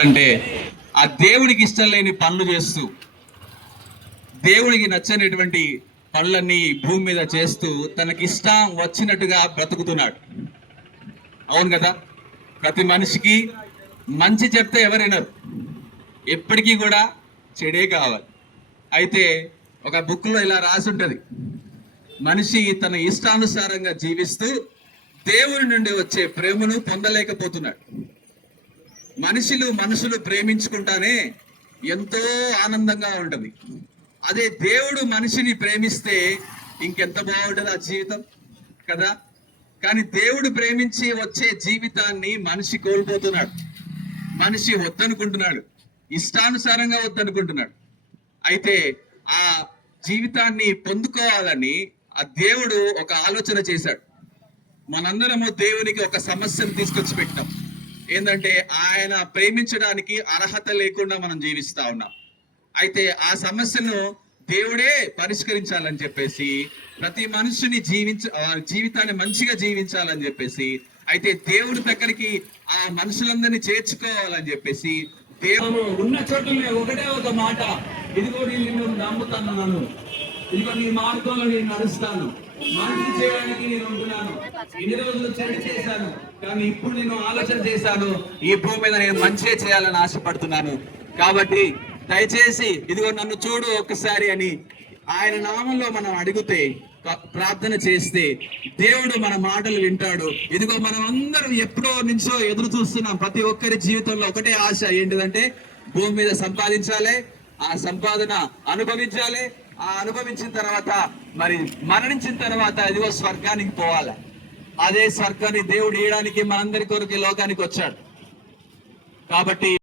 అంటే ఆ దేవుడికి ఇష్టం లేని పనులు చేస్తూ దేవుడికి నచ్చనిటువంటి పనులన్నీ భూమి మీద చేస్తూ తనకి ఇష్టం వచ్చినట్టుగా బ్రతుకుతున్నాడు. అవును కదా? ప్రతి మనిషికి మంచి చెప్తే ఎవరైనారు, ఎప్పటికీ కూడా చెడే కావాలి. అయితే ఒక బుక్లో ఇలా రాసి ఉంటుంది, మనిషి తన ఇష్టానుసారంగా జీవిస్తూ దేవుని నుండి వచ్చే ప్రేమను పొందలేకపోతున్నాడు. మనుషులు ప్రేమించుకుంటానే ఎంతో ఆనందంగా ఉంటుంది. అదే దేవుడు మనిషిని ప్రేమిస్తే ఇంకెంత బాగుంటుంది ఆ జీవితం కదా. కానీ దేవుడు ప్రేమించి వచ్చే జీవితాన్ని మనిషి కోల్పోతున్నాడు. మనిషి వద్దనుకుంటున్నాడు, ఇష్టానుసారంగా వద్దనుకుంటున్నాడు. అయితే ఆ జీవితాన్ని పొందుకోవాలని ఆ దేవుడు ఒక ఆలోచన చేశాడు. మనందరము దేవునికి ఒక సమస్యను తీసుకొచ్చి పెట్టాం. ఏంటంటే ఆయన ప్రేమించడానికి అర్హత లేకుండా మనం జీవిస్తా ఉన్నాం. అయితే ఆ సమస్యను దేవుడే పరిష్కరించాలని చెప్పేసి, ప్రతి మనుషుని జీవితాన్ని మంచిగా జీవించాలని చెప్పేసి, అయితే దేవుడి దగ్గరికి ఆ మనుషులందరినీ చేర్చుకోవాలని చెప్పేసి దేవుడు ఉన్న చోటునే ఒకటే ఒక మాట, ఇదిగో నేను నమ్ముతున్నాను, ఇదిగో నీ మార్గంలో నేను నడుస్తాను, మంచి చేయడానికి నేను ఉంటున్నాను. ఇన్ని రోజులు చెడు చేశాను, కానీ ఇప్పుడు నేను ఆలోచన చేశాను, ఈ భూమి మీద నేను మంచిగా చేయాలని ఆశపడుతున్నాను. కాబట్టి దయచేసి ఇదిగో నన్ను చూడు ఒక్కసారి అని ఆయన నామంలో మనం అడిగితే, ప్రార్థన చేస్తే దేవుడు మన మాటలు వింటాడు. ఇదిగో మనం అందరం ఎప్పుడో నుంచో ఎదురు చూస్తున్నాం. ప్రతి ఒక్కరి జీవితంలో ఒకటే ఆశ, ఏంటిదంటే భూమి మీద సంపాదించాలి, ఆ సంపాదన అనుభవించాలి, ఆ అనుభవించిన తర్వాత మరి మరణించిన తర్వాత ఇదిగో స్వర్గానికి పోవాలి. అదే స్వర్గాన్ని దేవుడు ఇవ్వడానికి మనందరి కొరకు లోకానికి వచ్చాడు. కాబట్టి